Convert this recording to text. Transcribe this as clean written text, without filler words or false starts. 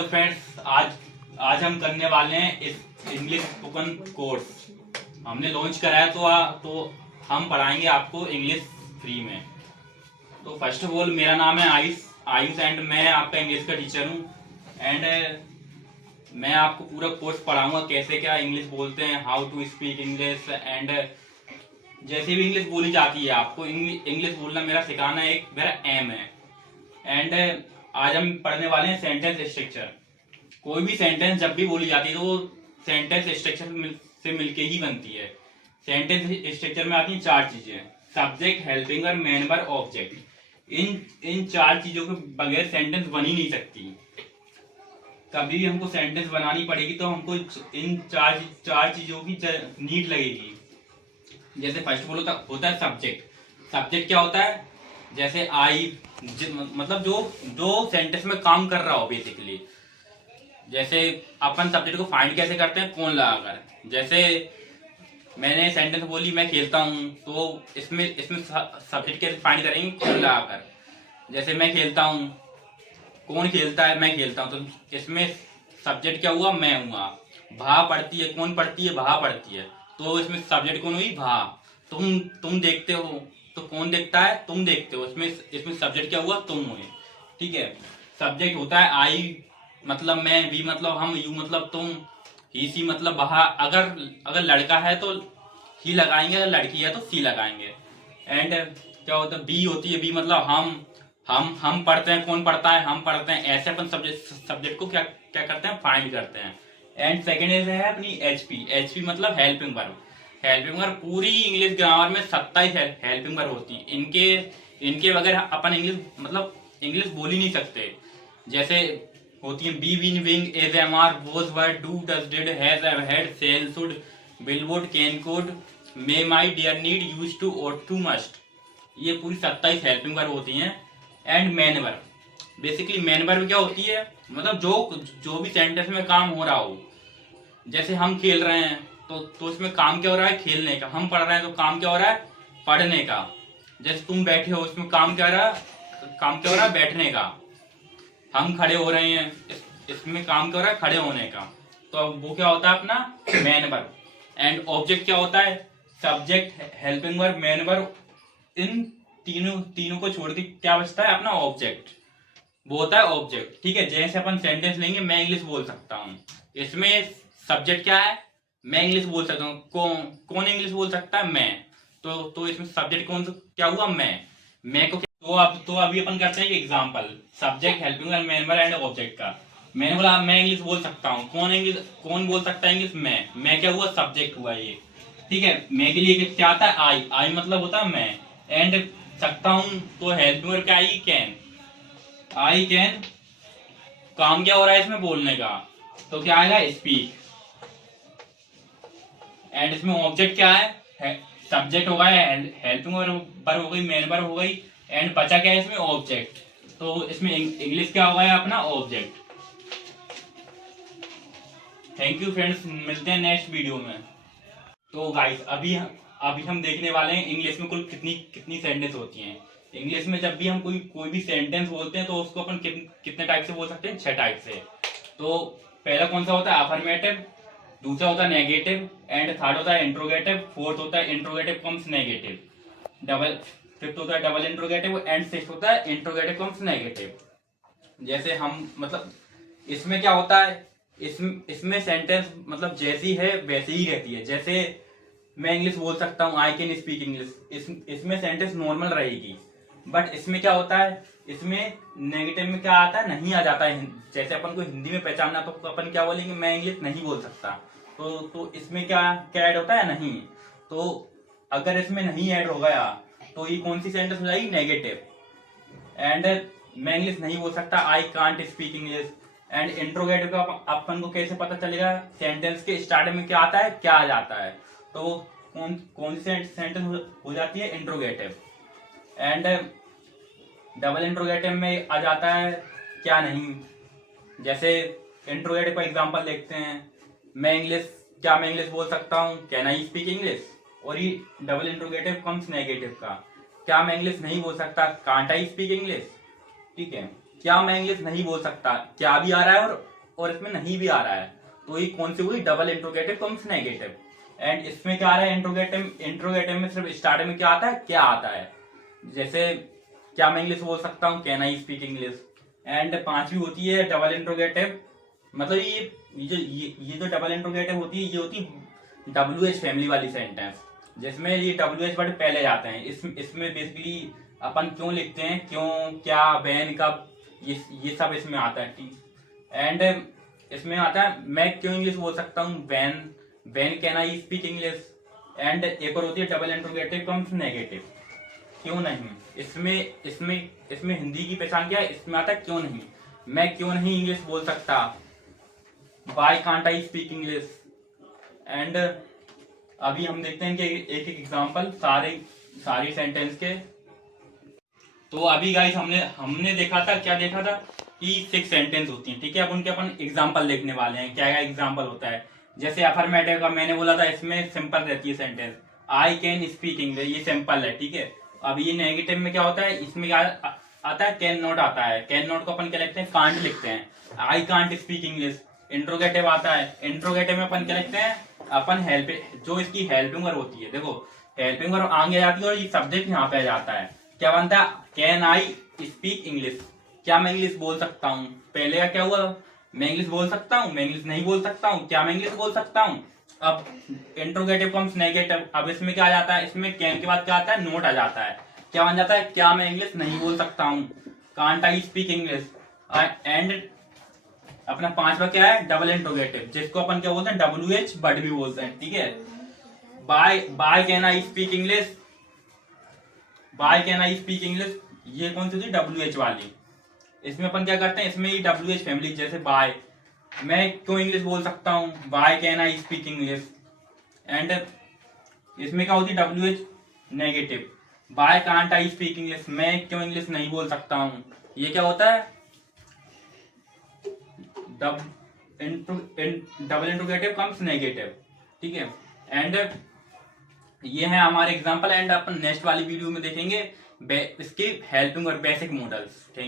Hello friends, आज आज हम करने वाले हैं इस इंग्लिश स्पोकन कोर्स। हमने लॉन्च कराया तो हम पढ़ाएंगे आपको इंग्लिश फ्री में। तो फर्स्ट ऑफ ऑल, मेरा नाम है आयुष एंड मैं आपका इंग्लिश का टीचर हूँ। एंड मैं आपको पूरा कोर्स पढ़ाऊंगा, कैसे क्या इंग्लिश बोलते हैं, how to speak English. And जैसे भी इंग्लिश बोली जाती है, आपको इंग्लिश बोलना मेरा सिखाना एक मेरा एम है। एंड आज हम पढ़ने वाले हैं सेंटेंस स्ट्रक्चर। कोई भी सेंटेंस जब भी बोली जाती है तो वो सेंटेंस स्ट्रक्चर से मिलके ही बनती है। सेंटेंस स्ट्रक्चर में आती हैं चार चीजें: subject, helping verb, main verb, object. इन चार चीजों के बगैर सेंटेंस बन ही नहीं सकती। कभी भी हमको सेंटेंस बनानी पड़ेगी तो हमको इन चार चीजों की नीड लगेगी। जैसे फर्स्ट ऑफ ऑल होता है सब्जेक्ट। सब्जेक्ट क्या होता है? जैसे मतलब जो सेंटेंस में काम कर रहा हो बेसिकली। जैसे अपन सब्जेक्ट को फाइंड कैसे करते हैं? कौन लगाकर। जैसे मैंने सेंटेंस बोली मैं खेलता हूँ, तो इसमें सब्जेक्ट कैसे फाइंड करेंगे? कौन लगाकर। जैसे मैं खेलता हूँ, कौन खेलता है? मैं खेलता हूँ। तो इसमें सब्जेक्ट क्या हुआ? मैं हुआ। भा पढ़ती है, कौन पढ़ती है? भा पढ़ती है। तो इसमें सब्जेक्ट कौन हुई? भा। तुम देखते हो, तो कौन देखता है? तुम देखते हो। इसमें सब्जेक्ट क्या हुआ? तुम हुए। ठीक है। सब्जेक्ट होता है आई मतलब मैं, वी मतलब हम, यू मतलब तुम, ही सी मतलब वहा। अगर लड़का है तो ही लगाएंगे, अगर लड़की है तो सी लगाएंगे। एंड क्या होता है? बी होती है, बी मतलब हम पढ़ते हैं, कौन पढ़ता है? हम पढ़ते हैं। ऐसे अपन सब्जेक्ट को क्या क्या करते हैं? फाइंड करते हैं। एंड सेकेंड है अपनी एचपी। एचपी मतलब हेल्पिंग वर्ब। हेल्पिंग वर्ब पूरी इंग्लिश ग्रामर में 27 हेल्पिंग वर्ब होती है। इनके बगैर अपन इंग्लिश बोल ही नहीं सकते। जैसे होती है be, been, being, is, am, are, was, were, do, does, did, has, have, had, shall, should, will, would, can, could, may, might, dare, need, used to, ought to, must. ये पूरी 27 हेल्पिंग वर्ब होती हैं। And main verb. Basically main verb क्या होती है? मतलब जो भी सेंटेंस में काम हो रहा हो। जैसे हम खेल रहे हैं तो इसमें काम क्या हो रहा है? खेलने का। हम पढ़ रहे हैं तो काम क्या हो रहा है? पढ़ने का। जैसे तुम बैठे हो, इसमें काम क्या हो रहा है? काम क्या हो रहा है? बैठने का। हम खड़े हो रहे हैं, इसमें काम क्या हो रहा है? खड़े होने का। तो वो क्या होता है? अपना मेन वर्ब। एंड ऑब्जेक्ट क्या होता है? Subject, helping verb, main verb. इन तीनों को छोड़ के क्या बचता है? अपना ऑब्जेक्ट। वो होता है ऑब्जेक्ट। ठीक है। जैसे अपन सेंटेंस लेंगे, मैं इंग्लिश बोल सकता हूँ। इसमें सब्जेक्ट क्या है? मैं इंग्लिश बोल सकता हूँ। कौन इंग्लिश बोल सकता है? मैं। तो इसमें सब्जेक्ट कौन सा क्या हुआ? मैं को क्या? तो अभी अपन करते हैं एक example subject, helping verb, main verb and object का। मैंने बोला मैं इंग्लिश बोल सकता हूँ। कौन बोल सकता है इंग्लिश? मैं क्या हुआ? सब्जेक्ट हुआ ये। ठीक है। मैं के लिए क्या आता है? आई मतलब होता है मैं। एंड सकता हूँ तो हेल्पिंग वर्ब क्या आई? कैन। I can. काम क्या हो रहा है इसमें? बोलने का। तो क्या आएगा? स्पीक। एंड इसमें ऑब्जेक्ट क्या है? सब्जेक्ट हो गया, हेल्पिंग वर्ब हो गई, मेन वर्ब हो गई। एंड बचा क्या है इसमें? ऑब्जेक्ट। तो इसमें इंग्लिश क्या हो गया? अपना ऑब्जेक्ट। थैंक यू फ्रेंड्स, मिलते हैं नेक्स्ट वीडियो में। तो गाइस, अभी हम देखने वाले हैं इंग्लिश में कुल कितनी सेंटेंस होती हैं। इंग्लिश में जब भी हम कोई भी सेंटेंस बोलते हैं तो उसको अपन कितने टाइप से बोल सकते हैं? 6 टाइप से। तो पहला कौन सा होता है? अफर्मेटिव। दूसरा होता है नेगेटिव। एंड थर्ड होता है इंट्रोगेटिव। फोर्थ होता है इंट्रोगेटिव कम्स नेगेटिव। फिफ्थ होता है डबल इंट्रोगेटिव। एंड सिक्स होता है इंट्रोगेटिव कम्स नेगेटिव। जैसे हम इसमें क्या होता है? इसमें सेंटेंस मतलब जैसी है वैसी ही रहती है। जैसे मैं इंग्लिश बोल सकता हूँ, आई कैन स्पीक इंग्लिश। इसमें सेंटेंस नॉर्मल रहेगी। बट इसमें क्या होता है? इसमें नेगेटिव में क्या आता है? नहीं आ जाता है। जैसे अपन को हिंदी में पहचानना तो अपन क्या बोलेंगे? मैं इंग्लिश नहीं बोल सकता। तो इसमें क्या क्या ऐड होता है? नहीं। तो अगर इसमें नहीं ऐड हो गया तो ये कौन सी सेंटेंस हो जाएगी? नेगेटिव। एंड मैं इंग्लिश नहीं बोल सकता, I can't speak English. And interrogative का अपन को कैसे पता चलेगा? सेंटेंस के स्टार्ट में क्या आता है, क्या आ जाता है। तो कौन सी सेंटेंस हो जाती है? इंट्रोगेटिव। एंड डबल इंट्रोगेटिव में आ जाता है क्या नहीं। जैसे इंट्रोगेटिव का एग्जांपल देखते हैं। मैं इंग्लिश बोल सकता हूँ? Can I speak English. और ये डबल इंट्रोगेटिव कम्स नेगेटिव का, क्या मैं इंग्लिश नहीं बोल सकता? Can't I speak English. ठीक है। क्या मैं इंग्लिश नहीं बोल सकता, क्या भी आ रहा है और इसमें नहीं भी आ रहा है, तो ये कौन सी हुई, double interrogative comes negative. And इसमें क्या आ रहा है, इंट्रोगेटिव में सिर्फ स्टार्टिंग में क्या आता है, क्या आता है। जैसे क्या मैं इंग्लिश बोल सकता हूँ, can I speak English. And पांचवी होती है डबल इंट्रोगेटिव, मतलब ये जो डबल इंट्रोगेटिव होती है, ये होती WH फैमिली वाली सेंटेंस, जिसमें ये WH वर्ड पहले जाते हैं। इसमें बेसिकली अपन क्यों लिखते हैं, क्यों, क्या, व्हेन, कब, ये सब इसमें आता है। एंड इसमें आता है मैं क्यों इंग्लिश बोल सकता हूँ, when can I speak English. And एक और होती है डबल इंट्रोगेटिव कम्स नेगेटिव, क्यों नहीं। इसमें इसमें इसमें हिंदी की पहचान क्या है, इसमें आता है क्यों नहीं, मैं क्यों नहीं इंग्लिश बोल सकता, why can't I speak English. And अभी हम देखते हैं कि एक एक एग्जांपल सारी सेंटेंस के। तो अभी गाइस हमने देखा था, क्या देखा था कि 6 सेंटेंस होती हैं, ठीक है। अब उनके अपन एग्जांपल देखने वाले हैं, क्या क्या एग्जांपल होता है। जैसे अफर्मेटिव का मैंने बोला था, इसमें सिंपल रहती है sentence, I can speak English, ये सिंपल है, ठीक है। अब ये नेगेटिव में क्या होता है, इसमें क्या आता है, कैन नॉट आता है। कैन नॉट को अपन क्या लिखते हैं, कांट लिखते हैं। I can't speak English. Interrogative आता है, इंट्रोगेटिव में अपन क्या लिखते हैं, अपन हेल्प, जो इसकी हेल्पिंग वर्ब होती है, देखो हेल्पिंग वर्ब आगे आ जाती है और ये सब्जेक्ट यहाँ पे आ जाता है, क्या बनता है, कैन आई स्पीक इंग्लिश, क्या मैं इंग्लिश बोल सकता हूँ। पहले का क्या हुआ, मैं इंग्लिश बोल सकता हूँ, मैं इंग्लिश नहीं बोल सकता हूँ, क्या मैं इंग्लिश बोल सकता हूँ। अब इंट्रोगेटिव कम्स नेगेटिव, अब इसमें क्या आ जाता है, इसमें कैन के बाद क्या आता है, नोट आ जाता है, क्या बन जाता है, क्या मैं इंग्लिश नहीं बोल सकता हूँ, can't I speak English. And अपना पांचवा क्या है, डबल इंट्रोगेटिव, जिसको अपन क्या बोलते हैं, WH वर्ड भी बोलते हैं, ठीक है। Bye can I speak English, bye can I speak English, ये कौन सी होती है, WH वाली। इसमें अपन क्या करते हैं, इसमें ये WH फैमिली, जैसे बाय, मैं क्यों इंग्लिश बोल सकता हूँ, by can I speak English. And इसमें क्या होती है, WH negative, by can't I speak English, मैं क्यों इंग्लिश नहीं बोल सकता हूँ। ये क्या होता है, डबल इंट्रोगेटिव कम्स नेगेटिव, ठीक है। एंड ये है हमारे एग्जांपल। एंड अपन नेक्स्ट वाली वीडियो में देखेंगे इसके हेल्पिंग और बेसिक मॉडल्स। Thank you.